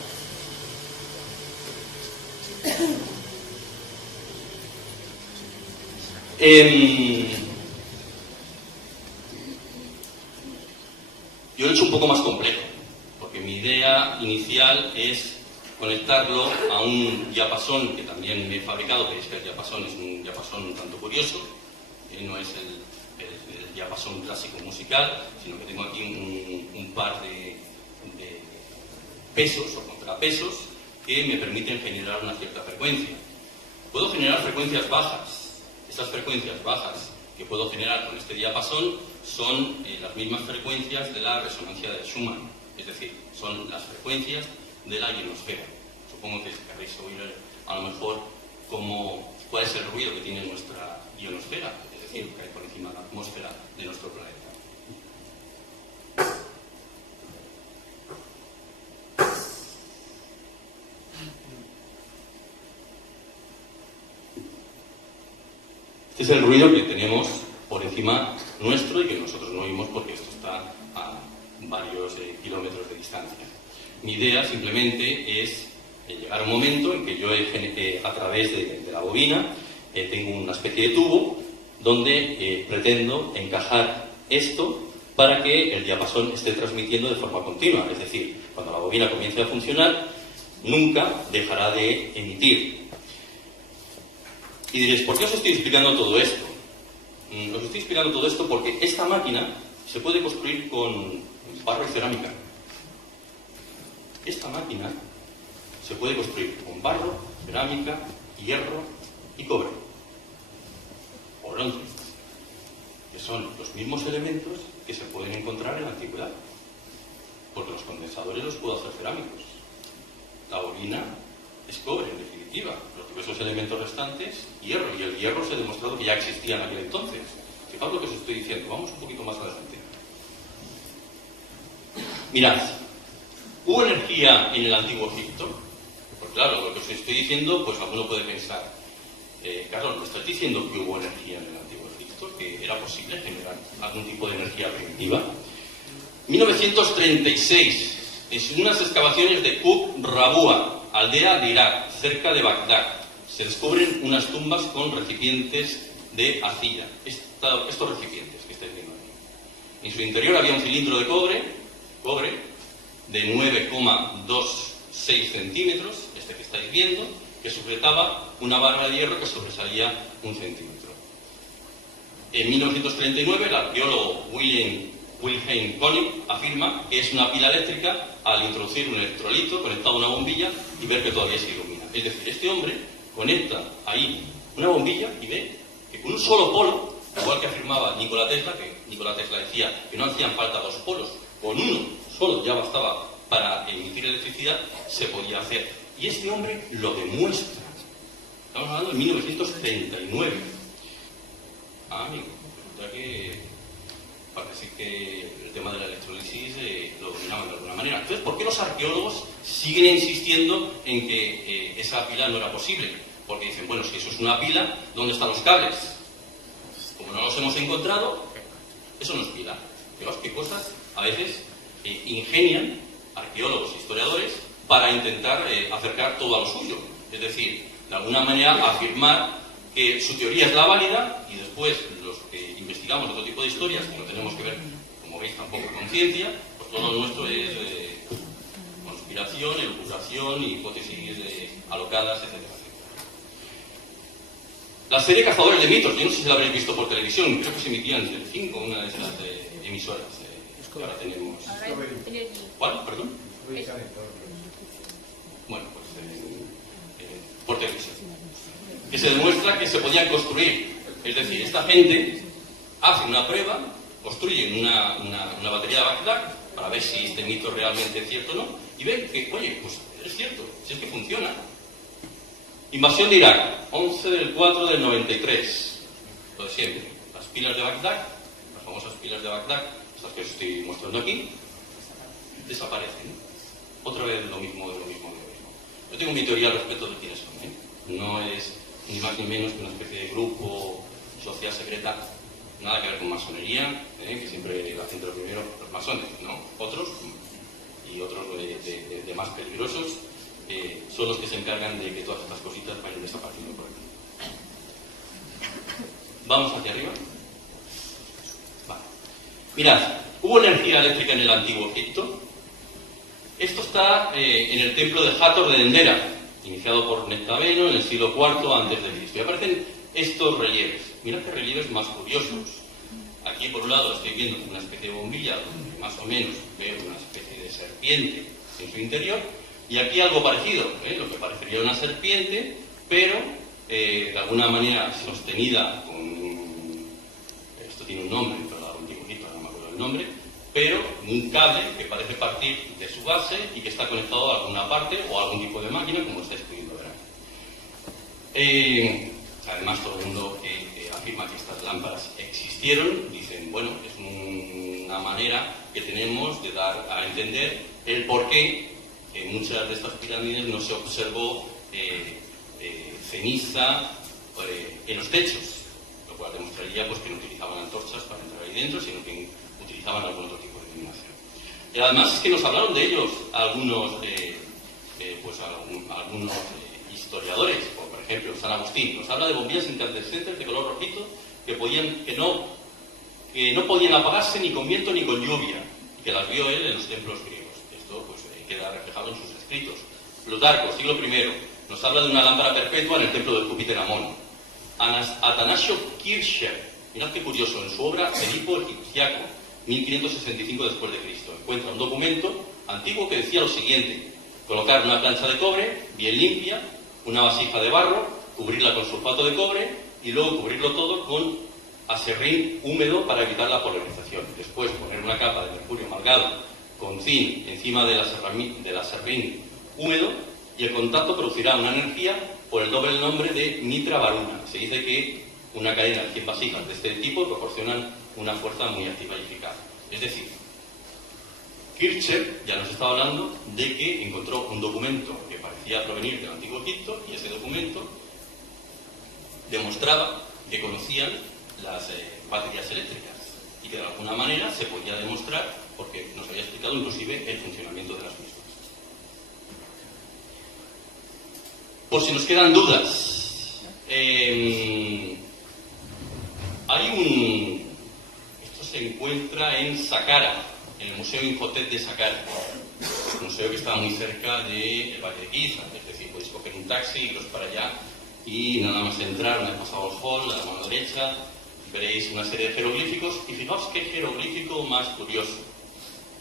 Yo lo he hecho un poco más complejo, porque mi idea inicial es conectarlo a un diapasón que también me he fabricado. Veis que el diapasón es un diapasón un tanto curioso, no es el diapasón clásico musical, sino que tengo aquí un par de pesos o contrapesos que me permiten generar una cierta frecuencia. Puedo generar frecuencias bajas. Estas frecuencias bajas que puedo generar con este diapasón son las mismas frecuencias de la resonancia de Schumann, es decir, son las frecuencias de la ionosfera. Supongo que querréis oír a lo mejor cuál es el ruido que tiene nuestra ionosfera, es decir, que hay por encima de la atmósfera de nuestro planeta. Este es el ruido que tenemos por encima nuestro y que nosotros no oímos porque esto está a varios kilómetros de distancia. Mi idea simplemente es llegar a un momento en que yo a través de la bobina tengo una especie de tubo donde pretendo encajar esto para que el diapasón esté transmitiendo de forma continua. Es decir, cuando la bobina comience a funcionar, nunca dejará de emitir. Y diréis, ¿por qué os estoy explicando todo esto? Os estoy explicando todo esto porque esta máquina se puede construir con barro y cerámica. Esta máquina se puede construir con barro, cerámica, hierro y cobre. O bronce, que son los mismos elementos que se pueden encontrar en la antigüedad. Porque los condensadores los puedo hacer cerámicos. La bobina es cobre, en definitiva. Los diversos elementos restantes, hierro. Y el hierro se ha demostrado que ya existía en aquel entonces. Fijaos lo que os estoy diciendo. Vamos un poquito más adelante. Mirad. ¿Hubo energía en el Antiguo Egipto? Pues claro, lo que os estoy diciendo, pues alguno puede pensar, Carlos, ¿me estás diciendo que hubo energía en el Antiguo Egipto? ¿Que era posible generar algún tipo de energía primitiva? 1936, en unas excavaciones de Qub Rabua, aldea de Irak, cerca de Bagdad, se descubren unas tumbas con recipientes de arcilla. Estos recipientes que estáis viendo aquí. En su interior había un cilindro de cobre de 9,26 centímetros, este que estáis viendo, que sujetaba una barra de hierro que sobresalía 1 centímetro. En 1939, el arqueólogo Wilhelm König afirma que es una pila eléctrica al introducir un electrolito conectado a una bombilla y ver que todavía se ilumina. Es decir, este hombre conecta ahí una bombilla y ve que con un solo polo, igual que afirmaba Nikola Tesla, que Nikola Tesla decía que no hacían falta dos polos, con uno solo ya bastaba para emitir electricidad, se podía hacer. Y este hombre lo demuestra. Estamos hablando de 1939. Amigo, ya que parece que el tema de la electrólisis lo dominaban de alguna manera. Entonces, ¿por qué los arqueólogos siguen insistiendo en que esa pila no era posible? Porque dicen, bueno, si eso es una pila, ¿dónde están los cables? Como no los hemos encontrado, eso no es pila. Fijaos qué cosas a veces ingenian arqueólogos e historiadores para intentar acercar todo a lo suyo. Es decir, de alguna manera afirmar que su teoría es la válida y después los que investigamos otro tipo de historias que no tenemos que ver, como veis, tampoco con ciencia, pues todo lo nuestro es conspiración, elucubración, hipótesis alocadas, etcétera. La serie Cazadores de Mitos, yo no sé si la habréis visto por televisión, creo que se emitía en Telecinco, una de esas emisoras. Ahora tenemos... ¿Cuál? ¿Perdón? Bueno, pues por televisión. Que se demuestra que se podían construir. Es decir, esta gente hace una prueba, construyen una batería de Bagdad para ver si este mito realmente es cierto o no, y ven que, oye, pues es cierto, si es que funciona. Invasión de Irak, 11 del 4 del 93. Lo de siempre. Las pilas de Bagdad, las famosas pilas de Bagdad, estas que os estoy mostrando aquí, desaparecen. Otra vez lo mismo de lo mismo. Yo tengo mi teoría al respecto de quiénes son. No es ni más ni menos que una especie de grupo social secreta, nada que ver con masonería, que siempre la gente lo primero, los masones, ¿no? Otros, y otros de más peligrosos, son los que se encargan de que todas estas cositas vayan desapareciendo por aquí. Vamos hacia arriba. Vale. Mirad, ¿hubo energía eléctrica en el antiguo Egipto? Esto está en el templo de Hathor de Dendera, iniciado por Nectabeno en el siglo IV a.C. Y aparecen estos relieves. Mirad qué relieves más curiosos. Aquí por un lado estoy viendo una especie de bombilla donde más o menos veo una especie de serpiente en su interior, y aquí algo parecido, lo que parecería una serpiente, pero de alguna manera sostenida con... Esto tiene un nombre, pero la antiguo Egipto no me acuerdo el nombre, pero un cable que parece partir de su base y que está conectado a alguna parte o a algún tipo de máquina, como estáis pudiendo ver aquí. Además, todo el mundo que afirma que estas lámparas existieron, dicen, bueno, es una manera que tenemos de dar a entender el por qué en muchas de estas pirámides no se observó ceniza en los techos, lo cual demostraría pues, que no utilizaban antorchas para entrar ahí dentro, sino que utilizaban algún otro tipo de iluminación. Y además es que nos hablaron de ellos algunos historiadores, como por ejemplo San Agustín, nos habla de bombillas incandescentes de color rojizo que no podían apagarse ni con viento ni con lluvia, y que las vio él en los templos griegos. Esto pues, queda reflejado en sus escritos. Plutarco, siglo I, nos habla de una lámpara perpetua en el templo de Júpiter Amón. Atanasio Kircher, mirad qué curioso, en su obra Edipo Egipciaco, 1565 después de Cristo, encuentra un documento antiguo que decía lo siguiente: colocar una plancha de cobre bien limpia, una vasija de barro, cubrirla con sulfato de cobre y luego cubrirlo todo con aserrín húmedo para evitar la polarización. Después poner una capa de mercurio amalgado con zinc encima del aserrín húmedo, y el contacto producirá una energía por el doble nombre de nitra varuna. Se dice que una cadena de 100 vasijas de este tipo proporcionan una fuerza muy activa y eficaz. Es decir, Kircher ya nos estaba hablando de que encontró un documento que parecía provenir del antiguo Egipto, y ese documento demostraba que conocían las baterías eléctricas y que de alguna manera se podía demostrar, porque nos había explicado inclusive el funcionamiento de las mismas. Por si nos quedan dudas, esto se encuentra en Saqqara, en el Museo Imhotep de Saqqara, un museo que está muy cerca del Valle de Giza. Es decir, podéis coger un taxi, iros para allá y nada más entrar, una vez pasado el hall, a la mano derecha, veréis una serie de jeroglíficos y fijaos qué jeroglífico más curioso.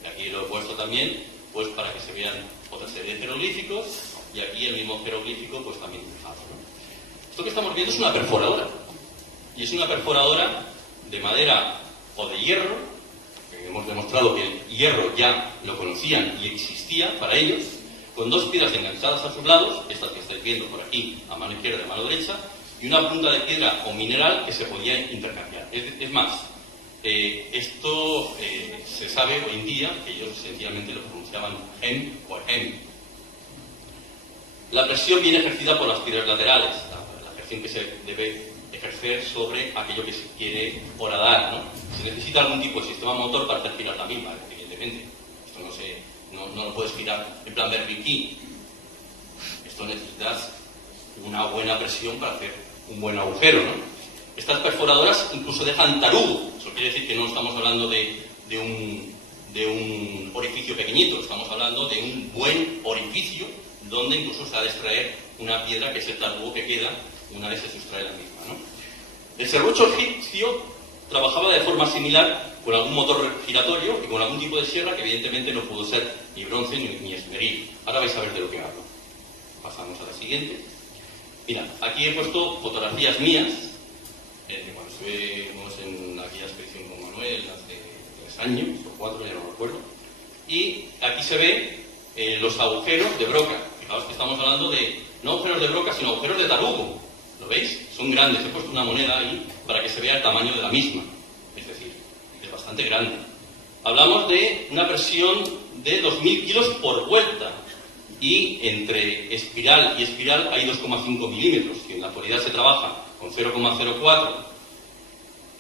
Y aquí lo he puesto también, pues para que se vean otra serie de jeroglíficos, y aquí el mismo jeroglífico, pues también dibujado, ¿no? Esto que estamos viendo es una perforadora, y es una perforadora de madera o de hierro, que hemos demostrado que el hierro ya lo conocían y existía para ellos, con dos piedras enganchadas a sus lados, estas que estáis viendo por aquí, a mano izquierda y a mano derecha, y una punta de piedra o mineral que se podía intercambiar. Es más, esto se sabe hoy en día que ellos sencillamente lo pronunciaban hem o hem. La presión viene ejercida por las piedras laterales, la presión que se debe ejercer sobre aquello que se quiere horadar, ¿no? Se necesita algún tipo de sistema motor para hacer girar la misma, evidentemente. Esto no lo puedes girar en plan berbiquí. Esto necesitas una buena presión para hacer un buen agujero, ¿no? Estas perforadoras incluso dejan tarugo. Eso quiere decir que no estamos hablando de un orificio pequeñito, estamos hablando de un buen orificio donde incluso se ha de extraer una piedra que es el tarugo que queda una vez se sustrae la misma, ¿no? El serrucho egipcio trabajaba de forma similar con algún motor giratorio y con algún tipo de sierra que evidentemente no pudo ser ni bronce ni esmeril. Ahora vais a ver de lo que hablo. Pasamos a la siguiente. Mira, aquí he puesto fotografías mías de cuando estuvimos en aquella expedición con Manuel hace 3 años o 4, ya no recuerdo. Y aquí se ve los agujeros de broca. Fijaos que estamos hablando de no agujeros de broca, sino agujeros de tarugo. ¿Lo veis? Son grandes. He puesto una moneda ahí para que se vea el tamaño de la misma. Es decir, es bastante grande. Hablamos de una presión de 2.000 kilos por vuelta. Y entre espiral y espiral hay 2,5 milímetros. Si en la actualidad se trabaja con 0,04,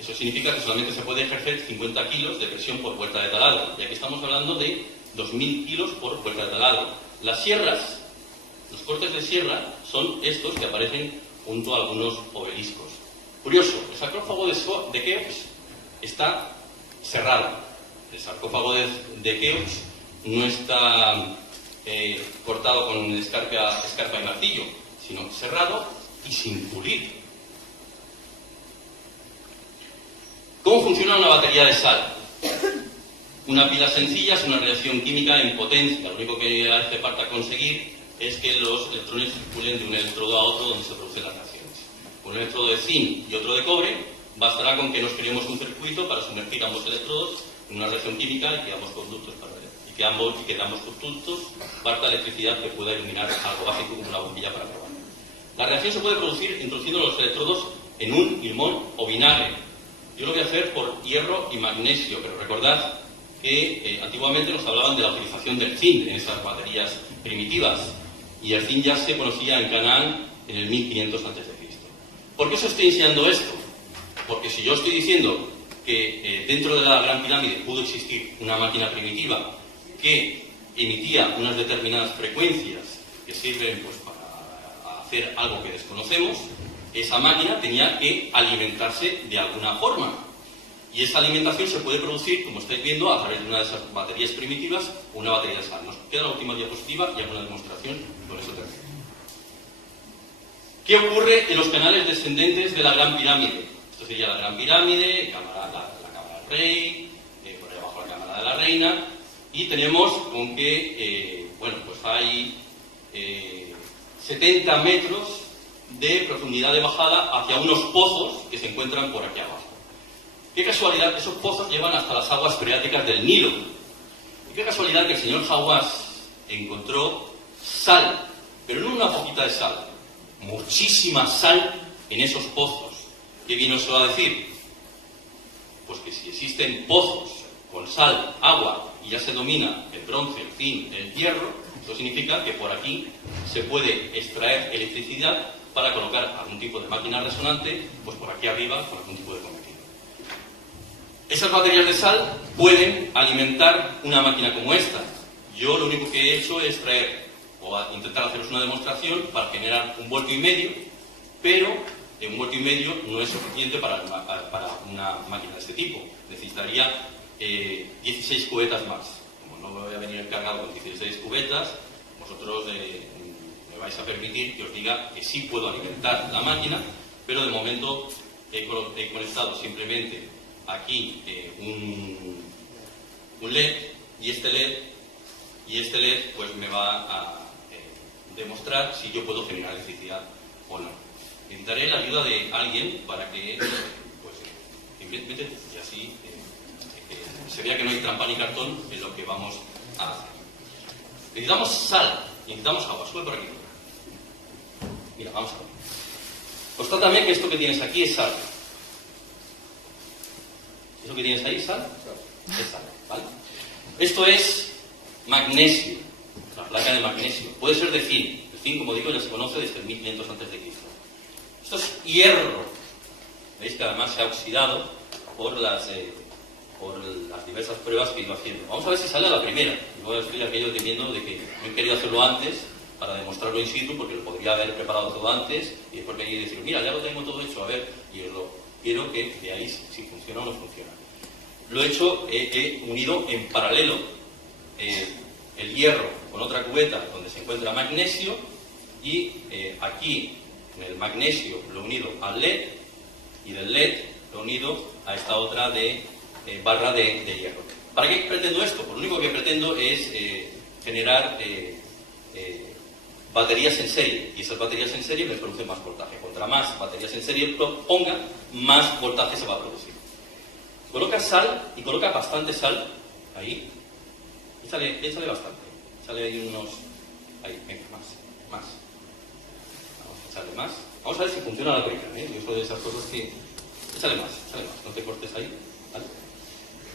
eso significa que solamente se puede ejercer 50 kilos de presión por vuelta de taladro. Y aquí estamos hablando de 2.000 kilos por vuelta de taladro. Las sierras, los cortes de sierra, son estos que aparecen junto a algunos obeliscos. Curioso, el sarcófago de Keops está cerrado. El sarcófago de Keops no está cortado con escarpa y martillo, sino cerrado y sin pulir. ¿Cómo funciona una batería de sal? Una pila sencilla es una reacción química en potencia. Lo único que hace falta conseguir es que los electrones circulen de un electrodo a otro donde se producen las reacciones. Con un electrodo de zinc y otro de cobre, bastará con que nos creemos un circuito para sumergir ambos electrodos en una reacción química y que ambos conductos parta electricidad que pueda iluminar algo básico como una bombilla para probar. La reacción se puede producir introduciendo los electrodos en un limón o vinagre. Yo lo voy a hacer por hierro y magnesio, pero recordad que antiguamente nos hablaban de la utilización del zinc en esas baterías primitivas, y el zinc ya se conocía en Canaán en el 1500 a.C. ¿Por qué os estoy enseñando esto? Porque si yo estoy diciendo que dentro de la Gran Pirámide pudo existir una máquina primitiva que emitía unas determinadas frecuencias que sirven pues, para hacer algo que desconocemos, esa máquina tenía que alimentarse de alguna forma. Y esa alimentación se puede producir, como estáis viendo, a través de una de esas baterías primitivas o una batería de sal. Nos queda la última diapositiva y hago una demostración y con eso termino. ¿Qué ocurre en los canales descendentes de la Gran Pirámide? Esto sería la Gran Pirámide, la Cámara del Rey, por ahí abajo la Cámara de la Reina, y tenemos con que, pues hay 70 metros de profundidad de bajada hacia unos pozos que se encuentran por aquí abajo. Qué casualidad, esos pozos llevan hasta las aguas freáticas del Nilo. Y qué casualidad que el señor Hawass encontró sal, pero no una poquita de sal, muchísima sal en esos pozos. ¿Qué vino eso a decir? Pues que si existen pozos con sal, agua, y ya se domina el bronce, el zinc, el hierro, eso significa que por aquí se puede extraer electricidad para colocar algún tipo de máquina resonante, pues por aquí arriba, con algún tipo de cometido. Esas baterías de sal pueden alimentar una máquina como esta. Yo lo único que he hecho es traer, o intentar haceros una demostración para generar 1,5 voltios, pero un 1,5 voltios no es suficiente para una máquina de este tipo. Necesitaría 16 cubetas más. Como no voy a venir cargado con 16 cubetas, vosotros me vais a permitir que os diga que sí puedo alimentar la máquina, pero de momento he conectado simplemente aquí un LED y este LED pues me va a demostrar si yo puedo generar electricidad o no. Necesitaré la ayuda de alguien para que pues invente y así se vea que no hay trampa ni cartón en lo que vamos a hacer. Necesitamos sal, necesitamos agua. Sube por aquí. Mira, vamos a ver. Constátame que esto que tienes aquí es sal. ¿Eso que tienes ahí, sal? Es sal, ¿vale? Esto es magnesio, la placa de magnesio. Puede ser de zinc. El zinc, como digo, ya se conoce desde el 1500 a.C. Esto es hierro. Veis que además se ha oxidado por las diversas pruebas que he ido haciendo. Vamos a ver si sale a la primera. Luego estoy aquello temiendo de que no he querido hacerlo antes para demostrarlo in situ, porque lo podría haber preparado todo antes y después venir y decir, mira, ya lo tengo todo hecho, a ver, y os lo quiero que veáis si funciona o no funciona. Lo he hecho, he unido en paralelo el hierro con otra cubeta donde se encuentra magnesio y aquí en el magnesio lo he unido al LED y del LED lo he unido a esta otra barra de hierro. ¿Para qué pretendo esto? Pues lo único que pretendo es generar baterías en serie, y esas baterías en serie me producen más voltaje. Contra más baterías en serie ponga, más voltaje se va a producir. Coloca sal, y coloca bastante sal ahí. Échale bastante. Échale ahí unos... Ahí, venga, más. Vamos a echarle más. Vamos a ver si funciona la corriente, ¿eh? Yo soy de esas cosas que... Échale más. No te cortes ahí. ¿Vale?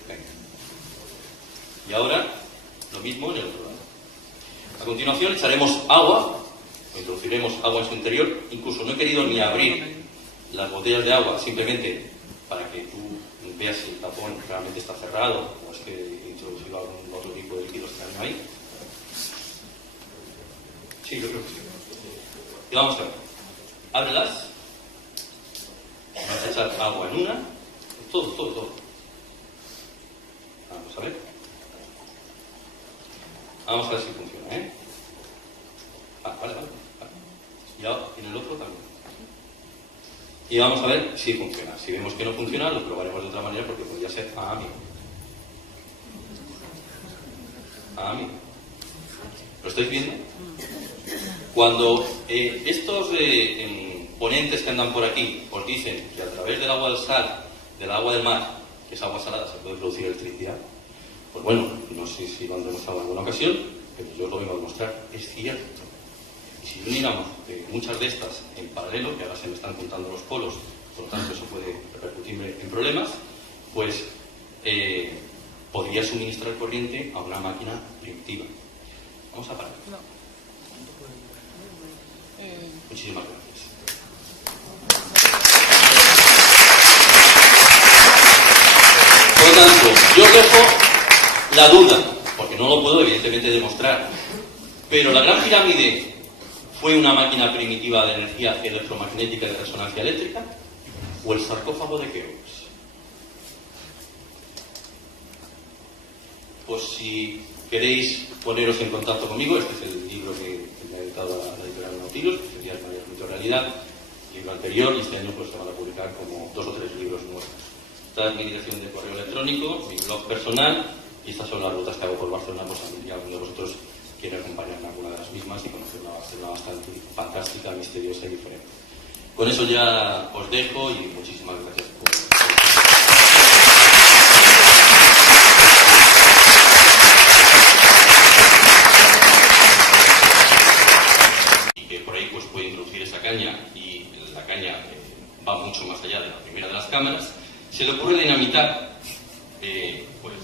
Venga. Y ahora, lo mismo en el otro lado. A continuación echaremos agua, o introduciremos agua en su interior. Incluso no he querido ni abrir las botellas de agua, simplemente para que tú veas si el tapón realmente está cerrado o es que he introducido algún otro tipo de líquido extraño ahí. Sí, yo creo que sí. Y vamos a ver. Ábrelas. Vamos a echar agua en una. Todo. Vamos a ver. Vamos a ver si funciona, ¿eh? Vale. Y ahora en el otro también. Y vamos a ver si funciona. Si vemos que no funciona, lo probaremos de otra manera porque podría ser ¿Lo estáis viendo? Cuando estos ponentes que andan por aquí os dicen que a través del agua del sal, del agua del mar, que es agua salada, se puede producir electricidad, pues bueno, no sé si lo han demostrado en alguna ocasión, pero yo os lo vengo a demostrar, es cierto. Y si uniéramos muchas de estas en paralelo, que ahora se me están juntando los polos, por lo tanto eso puede repercutirme en problemas, pues podría suministrar corriente a una máquina primitiva. Vamos a parar. Muchísimas gracias. Por lo tanto, yo dejo la duda, porque no lo puedo evidentemente demostrar, pero la Gran Pirámide ¿fue una máquina primitiva de energía electromagnética de resonancia eléctrica o el sarcófago de Keops? Pues si queréis poneros en contacto conmigo, este es el libro que me ha editado la editorial Nautilus, que sería el mayor mito realidad, el libro anterior, y este año pues se van a publicar como 2 o 3 libros nuevos. Esta es mi dirección de correo electrónico, mi blog personal, y estas son las rutas que hago por Barcelona, pues si alguno de vosotros quiere acompañarme a alguna de las mismas y conocer una Barcelona bastante fantástica, misteriosa y diferente. Con eso ya os dejo y muchísimas gracias por... Y que por ahí pues puede introducir esa caña, y la caña va mucho más allá de la primera de las cámaras. Se le ocurre dinamitar pues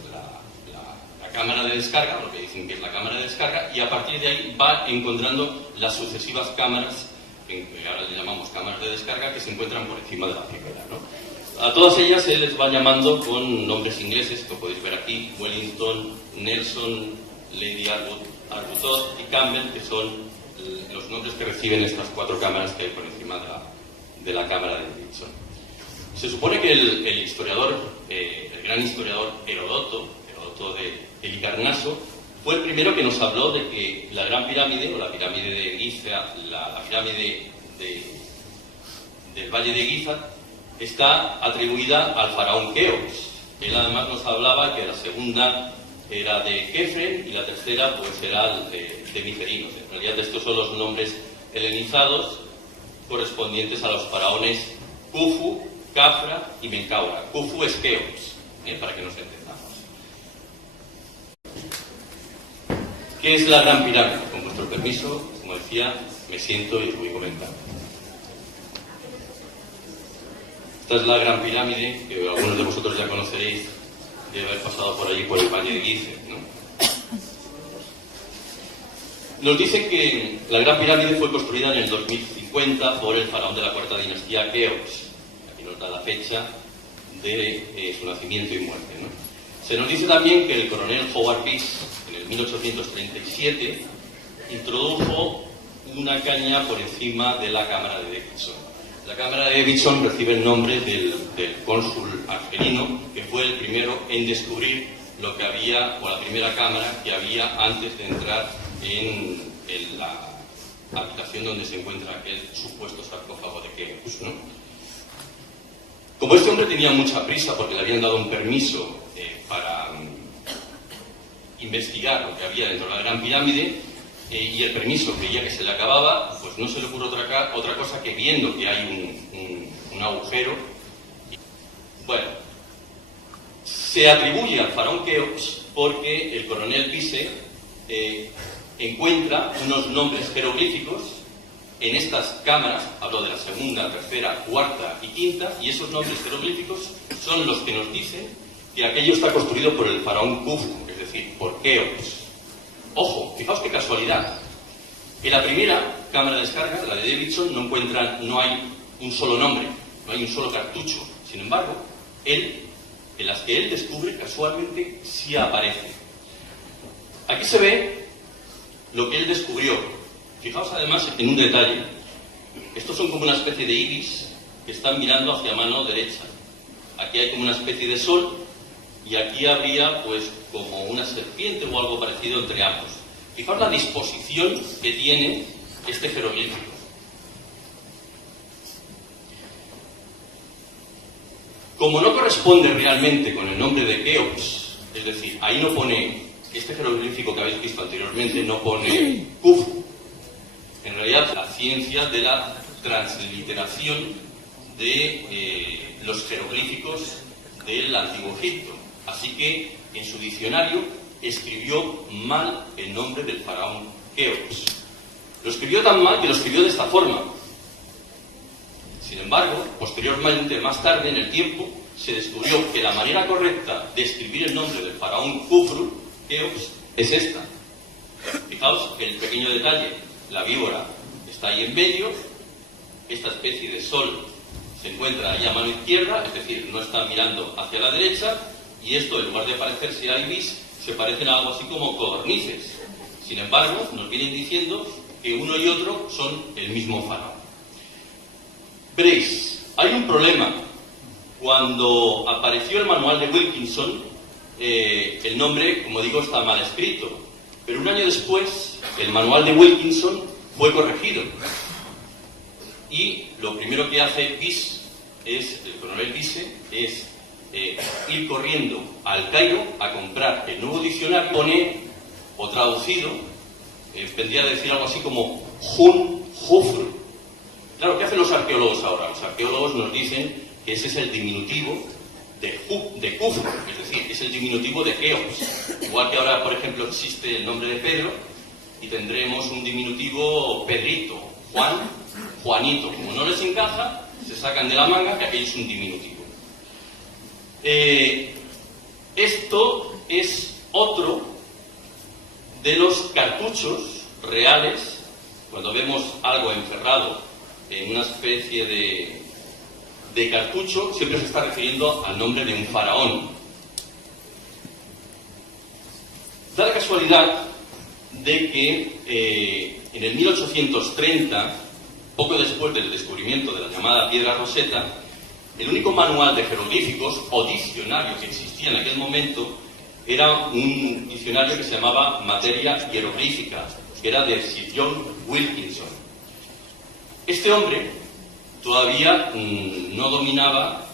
la cámara de descarga, lo que dicen que es la cámara de descarga, y a partir de ahí va encontrando las sucesivas cámaras, que ahora le llamamos cámaras de descarga, que se encuentran por encima de la primera, ¿no? A todas ellas se les va llamando con nombres ingleses, que podéis ver aquí: Wellington, Nelson, Lady Arbuthnot y Campbell, que son los nombres que reciben estas 4 cámaras que hay por encima de la cámara de Dixon. Se supone que el historiador, el gran historiador Heródoto de Halicarnaso, fue el primero que nos habló de que la Gran Pirámide, o la pirámide de Giza, la pirámide del Valle de Giza, está atribuida al faraón Keops. Él además nos hablaba que la segunda era de Kefren y la tercera pues era de Micerinos. En realidad estos son los nombres helenizados correspondientes a los faraones Khufu, Khafra y Menkaura. Khufu es Keops, para que nos entendamos. ¿Qué es la Gran Pirámide? Con vuestro permiso, como decía, me siento y os voy comentando. Esta es la Gran Pirámide, que algunos de vosotros ya conoceréis, de haber pasado por allí por el Valle de Gizeh, ¿no? Nos dice que la Gran Pirámide fue construida en el 2050 por el faraón de la cuarta dinastía Keops. Aquí nos da la fecha de su nacimiento y muerte, ¿no? Se nos dice también que el coronel Howard Peace, en el 1837, introdujo una caña por encima de la cámara de Davidson. La cámara de Davidson recibe el nombre del cónsul argelino, que fue el primero en descubrir lo que había, o la primera cámara que había antes de entrar en la habitación donde se encuentra aquel supuesto sarcófago de Keops, ¿no? Como este hombre tenía mucha prisa porque le habían dado un permiso para investigar lo que había dentro de la Gran Pirámide, y el permiso creía que se le acababa, pues no se le ocurre otra cosa que, viendo que hay un agujero, bueno, se atribuye al faraón Keops porque el coronel Peace encuentra unos nombres jeroglíficos en estas cámaras. Hablo de la segunda, tercera, cuarta y quinta, y esos nombres jeroglíficos son los que nos dicen que aquello está construido por el faraón Khufu, es decir, por Keops. Ojo, fijaos qué casualidad. En la primera cámara de descarga, la de Davidson, no hay un solo nombre, no hay un solo cartucho. Sin embargo, en las que él descubre, casualmente sí aparece. Aquí se ve lo que él descubrió. Fijaos además en un detalle. Estos son como una especie de ibis que están mirando hacia mano derecha. Aquí hay como una especie de sol y aquí habría pues como una serpiente o algo parecido entre ambos. Fijaos la disposición que tiene este jeroglífico. Como no corresponde realmente con el nombre de Keops, es decir, ahí no pone, este jeroglífico que habéis visto anteriormente no pone Khufu. En realidad, la ciencia de la transliteración de los jeroglíficos del Antiguo Egipto. Así que en su diccionario escribió mal el nombre del faraón Keops. Lo escribió tan mal que lo escribió de esta forma. Sin embargo, posteriormente, más tarde en el tiempo, se descubrió que la manera correcta de escribir el nombre del faraón Khufu, Keops, es esta. Fijaos el pequeño detalle. La víbora está ahí en medio, esta especie de sol se encuentra ahí a mano izquierda, es decir, no está mirando hacia la derecha, y esto, en lugar de parecerse a ibis, se parecen a algo así como codornices. Sin embargo, nos vienen diciendo que uno y otro son el mismo faraón. Veréis, hay un problema. Cuando apareció el manual de Wilkinson, el nombre, como digo, está mal escrito. Pero un año después, el manual de Wilkinson fue corregido. Y lo primero que hace Peace, el coronel Peace, es ir corriendo al Cairo a comprar el nuevo diccionario, pone, o traducido, vendría a decir algo así como Hun-Hufr. Claro, ¿qué hacen los arqueólogos ahora? Los arqueólogos nos dicen que ese es el diminutivo de Khufu, es decir, es el diminutivo de Keops. Igual que ahora, por ejemplo, existe el nombre de Pedro y tendremos un diminutivo Pedrito, Juan, Juanito. Como no les encaja, se sacan de la manga que aquello es un diminutivo. Esto es otro de los cartuchos reales. Cuando vemos algo encerrado en una especie de cartucho, siempre se está refiriendo al nombre de un faraón. Da la casualidad de que en el 1830, poco después del descubrimiento de la llamada piedra Rosetta, el único manual de jeroglíficos o diccionario que existía en aquel momento era un diccionario que se llamaba Materia Hieroglífica, que era de Sir John Wilkinson. Este hombre todavía no dominaba